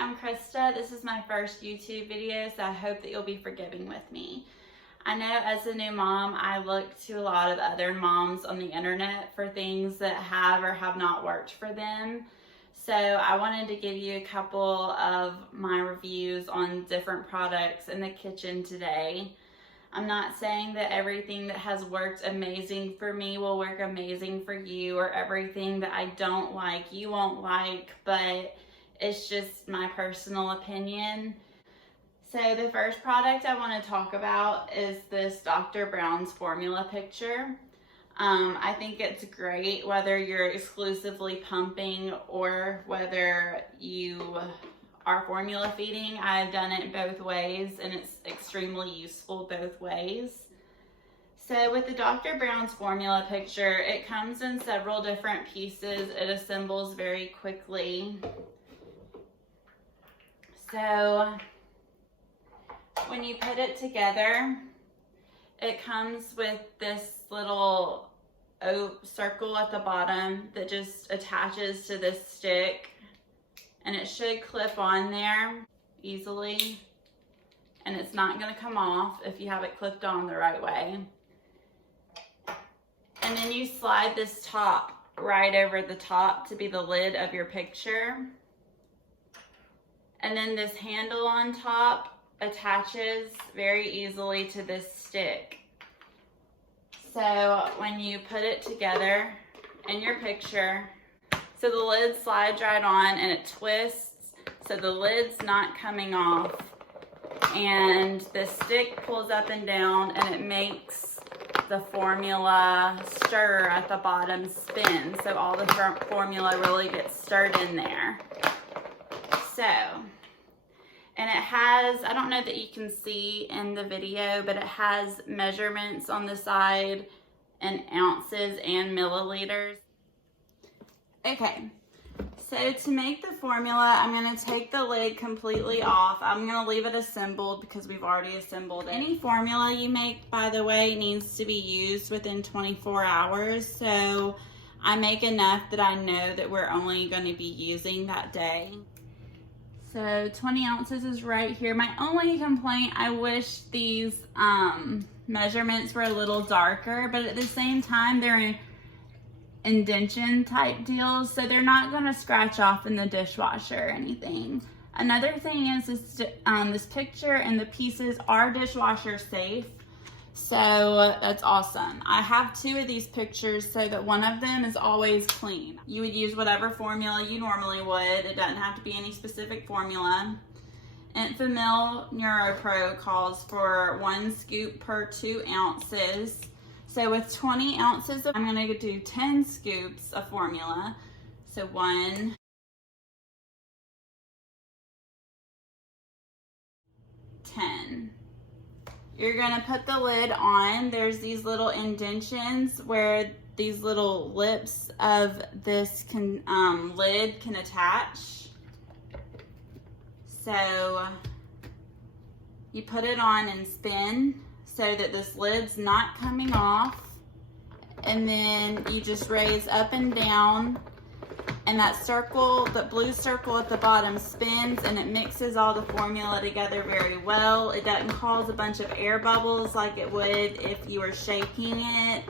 I'm Krista. This is my first YouTube video, so I hope that you'll be forgiving with me. I know as a new mom, I look to a lot of other moms on the internet for things that have or have not worked for them. So I wanted to give you a couple of my reviews on different products in the kitchen today. I'm not saying that everything that has worked amazing for me will work amazing for you, or everything that I don't like you won't like, but it's just my personal opinion. So the first product I want to talk about is this Dr. Brown's formula picture. I think it's great whether you're exclusively pumping or whether you are formula feeding. I've done it both ways and it's extremely useful both ways. So with the Dr. Brown's formula picture, it comes in several different pieces. It assembles very quickly. So when you put it together, it comes with this little circle at the bottom that just attaches to this stick, and it should clip on there easily, and it's not going to come off if you have it clipped on the right way. And then you slide this top right over the top to be the lid of your picture, and then this handle on top attaches very easily to this stick. So when you put it together in your picture, so the lid slides right on and it twists, so the lid's not coming off, and the stick pulls up and down and it makes the formula stir at the bottom spin, so all the formula really gets stirred in there. So, and it has, I don't know that you can see in the video, but it has measurements on the side in ounces and milliliters. Okay, so to make the formula, I'm going to take the lid completely off. I'm going to leave it assembled because we've already assembled it. Any formula you make, by the way, needs to be used within 24 hours. So I make enough that I know that we're only going to be using that day. So 20 ounces is right here. My only complaint, I wish these measurements were a little darker, but at the same time, they're indentation type deals, so they're not going to scratch off in the dishwasher or anything. Another thing is this picture and the pieces are dishwasher safe, so that's awesome. I have two of these pictures so that one of them is always clean. You would use whatever formula you normally would. It doesn't have to be any specific formula. Enfamil NeuroPro calls for 1 scoop per 2 ounces. So with 20 ounces, I'm going to do 10 scoops of formula. So 1, 10. You're going to put the lid on. There's these little indentions where these little lips of this lid can attach. So you put it on and spin so that this lid's not coming off. And then you just raise up and down. And that circle, the blue circle at the bottom, spins and it mixes all the formula together very well. It doesn't cause a bunch of air bubbles like it would if you were shaking it.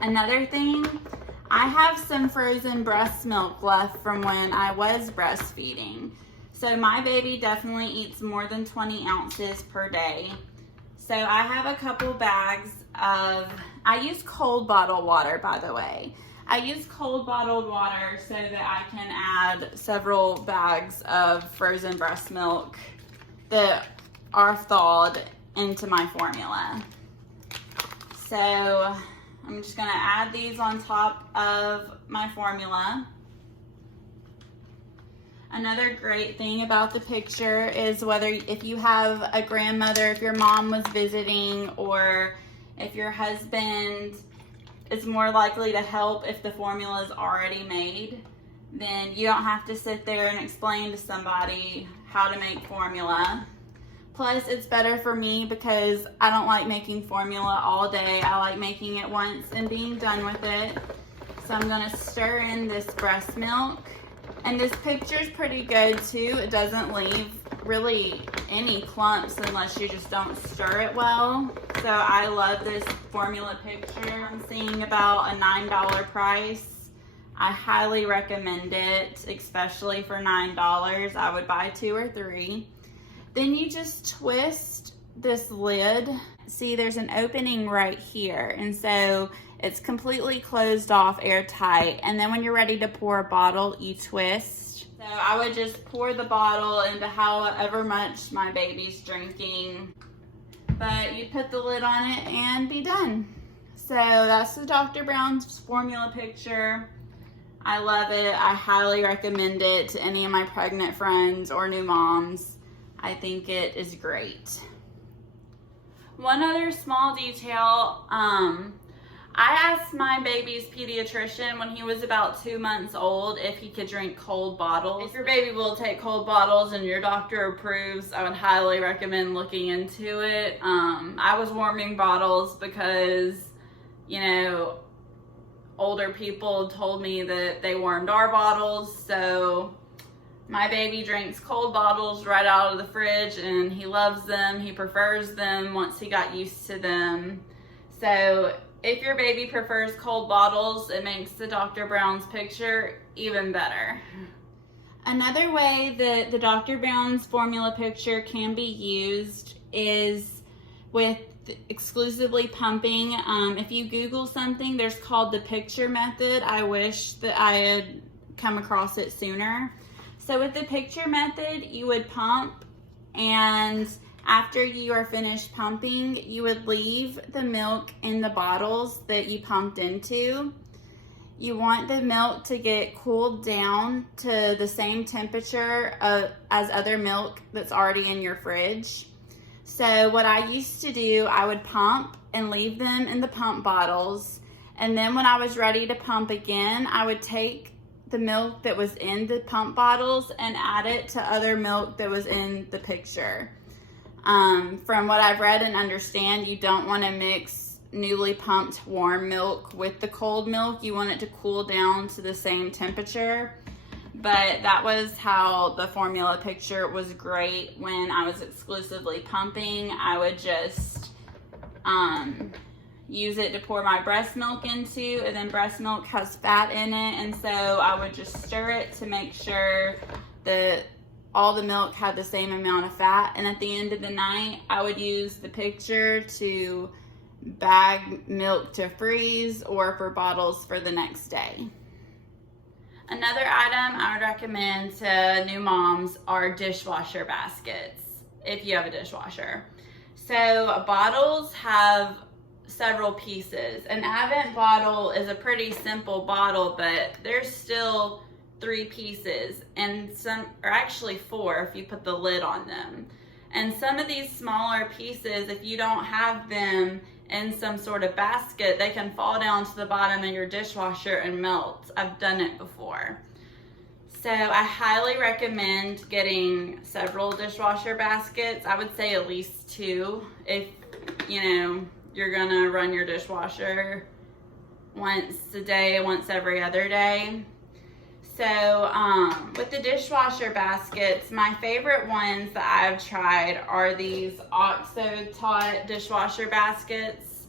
Another thing, I have some frozen breast milk left from when I was breastfeeding. So my baby definitely eats more than 20 ounces per day. So I have a couple bags of, I use cold bottled water, by the way. I use cold bottled water so that I can add several bags of frozen breast milk that are thawed into my formula. So I'm just gonna add these on top of my formula. Another great thing about the picture is if you have a grandmother, if your mom was visiting, or if your husband is more likely to help if the formula is already made, then you don't have to sit there and explain to somebody how to make formula. Plus, it's better for me because I don't like making formula all day. I like making it once and being done with it. So I'm gonna stir in this breast milk. And this picture's pretty good too. It doesn't leave really any clumps unless you just don't stir it well. So I love this formula picture. I'm seeing about a $9 price. I highly recommend it, especially for $9. I would buy 2 or 3. Then you just twist this lid. See, there's an opening right here, and so it's completely closed off, airtight. And then when you're ready to pour a bottle, you twist. So I would just pour the bottle into however much my baby's drinking. But you put the lid on it and be done. So that's the Dr. Brown's formula picture. I love it. I highly recommend it to any of my pregnant friends or new moms. I think it is great. One other small detail, I asked my baby's pediatrician when he was about 2 months old if he could drink cold bottles. If your baby will take cold bottles and your doctor approves, I would highly recommend looking into it. I was warming bottles because, you know, older people told me that they warmed our bottles, so my baby drinks cold bottles right out of the fridge and he loves them. He prefers them once he got used to them. So if your baby prefers cold bottles, it makes the Dr. Brown's picture even better. Another way that the Dr. Brown's formula picture can be used is with exclusively pumping. If you Google something, there's called the picture method. I wish that I had come across it sooner. So with the picture method, you would pump, and after you are finished pumping, you would leave the milk in the bottles that you pumped into. You want the milk to get cooled down to the same temperature as other milk that's already in your fridge. So what I used to do, I would pump and leave them in the pump bottles. And then when I was ready to pump again, I would take the milk that was in the pump bottles and add it to other milk that was in the picture. From what I've read and understand, you don't want to mix newly pumped warm milk with the cold milk. You want it to cool down to the same temperature. But that was how the formula picture was great when I was exclusively pumping. I would just use it to pour my breast milk into, and then breast milk has fat in it, and so I would just stir it to make sure that all the milk had the same amount of fat. And at the end of the night, I would use the picture to bag milk to freeze or for bottles for the next day. Another item I would recommend to new moms are dishwasher baskets, if you have a dishwasher. So bottles have several pieces. An Advent bottle is a pretty simple bottle, but there's still 3 pieces, and some are actually 4 if you put the lid on them. And some of these smaller pieces, if you don't have them in some sort of basket, they can fall down to the bottom of your dishwasher and melt. I've done it before. So I highly recommend getting several dishwasher baskets. I would say at least 2 if, you know, you're gonna run your dishwasher once a day, once every other day. So with the dishwasher baskets, my favorite ones that I've tried are these Oxo-Tot dishwasher baskets.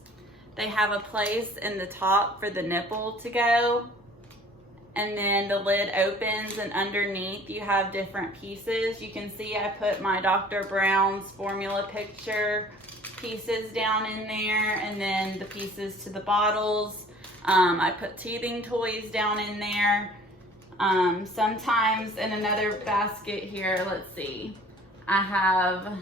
They have a place in the top for the nipple to go, and then the lid opens, and underneath you have different pieces. You can see I put my Dr. Brown's formula picture pieces down in there, and then the pieces to the bottles. I put teething toys down in there. Sometimes in another basket here, let's see, I have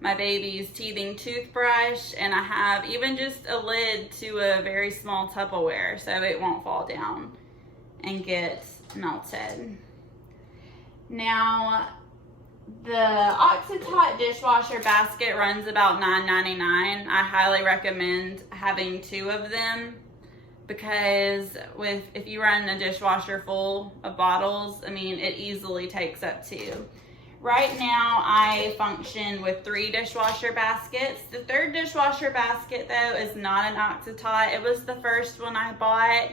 my baby's teething toothbrush, and I have even just a lid to a very small Tupperware so it won't fall down and get melted. Now, the Oxo-Tot dishwasher basket runs about $9.99. I highly recommend having 2 of them, because if you run a dishwasher full of bottles, I mean, it easily takes up 2. Right now, I function with 3 dishwasher baskets. The 3rd dishwasher basket, though, is not an Oxo-Tot. It was the first one I bought,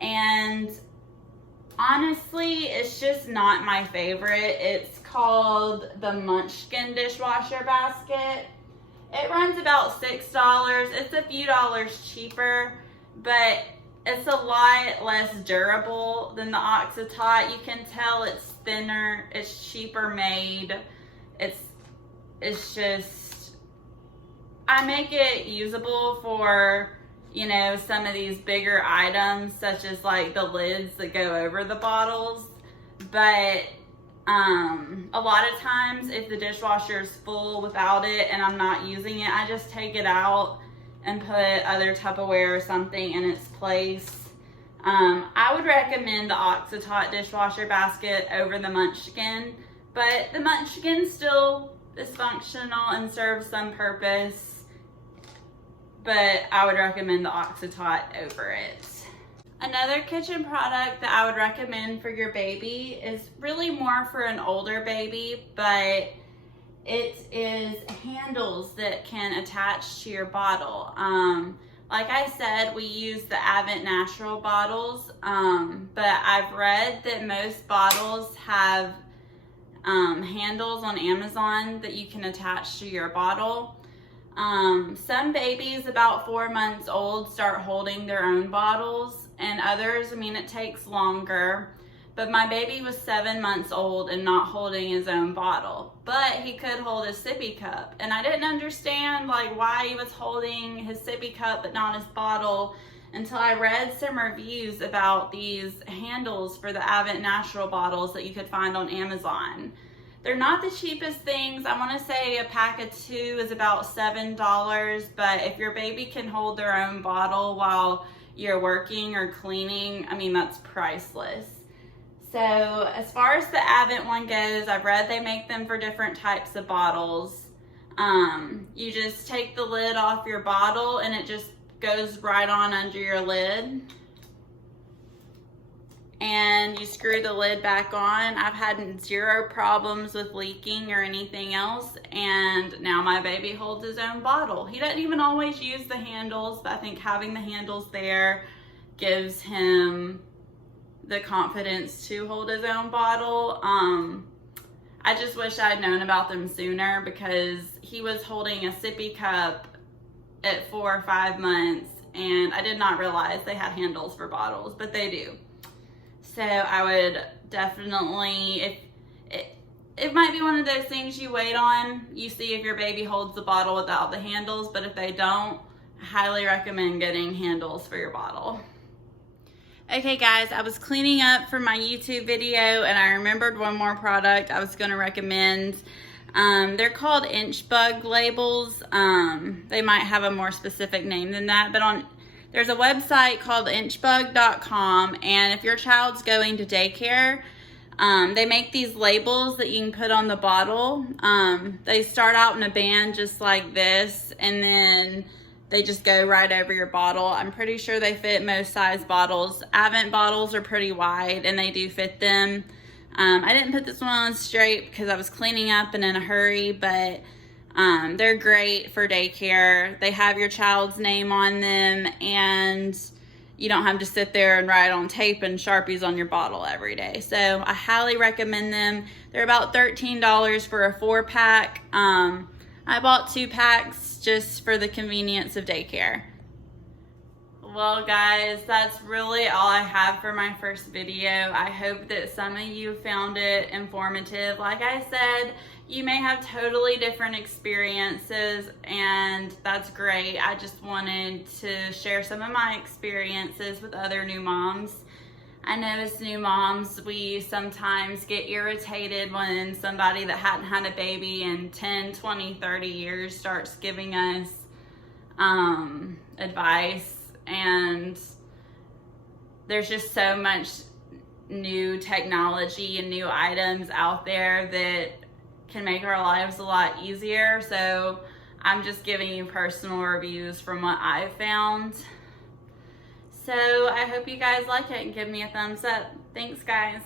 and honestly, it's just not my favorite. It's called the Munchkin dishwasher basket. It runs about $6. It's a few dollars cheaper, but it's a lot less durable than the Oxytot. You can tell it's thinner, it's cheaper made. It's just, I make it usable for, you know, some of these bigger items, such as like the lids that go over the bottles. But a lot of times if the dishwasher is full without it and I'm not using it, I just take it out and put other Tupperware or something in its place. I would recommend the Oxytot dishwasher basket over the Munchkin, but the Munchkin still is functional and serves some purpose, but I would recommend the Oxytot over it. Another kitchen product that I would recommend for your baby is really more for an older baby, but it is handles that can attach to your bottle. Like I said, we use the Advent Natural bottles, but I've read that most bottles have handles on Amazon that you can attach to your bottle. Some babies about 4 months old start holding their own bottles, and others, I mean, it takes longer. But my baby was 7 months old and not holding his own bottle, but he could hold his sippy cup. And I didn't understand like why he was holding his sippy cup but not his bottle until I read some reviews about these handles for the Advent Natural bottles that you could find on Amazon. They're not the cheapest things. I want to say a pack of 2 is about $7, but if your baby can hold their own bottle while you're working or cleaning, I mean, that's priceless. So as far as the Advent one goes, I've read they make them for different types of bottles. You just take the lid off your bottle and it just goes right on under your lid. And you screw the lid back on. I've had 0 problems with leaking or anything else, and now my baby holds his own bottle. He doesn't even always use the handles, but I think having the handles there gives him the confidence to hold his own bottle. I just wish I'd known about them sooner, because he was holding a sippy cup at 4 or 5 months, and I did not realize they had handles for bottles, but they do. So I would definitely, it might be one of those things you wait on. You see if your baby holds the bottle without the handles, but if they don't, I highly recommend getting handles for your bottle. Okay guys, I was cleaning up for my YouTube video and I remembered one more product I was going to recommend. They're called inchbug labels. They might have a more specific name than that, but there's a website called inchbug.com, and if your child's going to daycare, they make these labels that you can put on the bottle. They start out in a band just like this, and then they just go right over your bottle. I'm pretty sure they fit most size bottles. Advent bottles are pretty wide, and they do fit them. I didn't put this one on straight because I was cleaning up and in a hurry, but they're great for daycare. They have your child's name on them, and you don't have to sit there and write on tape and Sharpies on your bottle every day. So I highly recommend them. They're about $13 for a 4-pack. I bought 2 packs just for the convenience of daycare. Well guys, that's really all I have for my first video. I hope that some of you found it informative. Like I said, you may have totally different experiences, and that's great. I just wanted to share some of my experiences with other new moms. I know as new moms, we sometimes get irritated when somebody that hadn't had a baby in 10, 20, 30 years starts giving us advice, and there's just so much new technology and new items out there that can make our lives a lot easier. So I'm just giving you personal reviews from what I've found. So I hope you guys like it and give me a thumbs up. Thanks guys.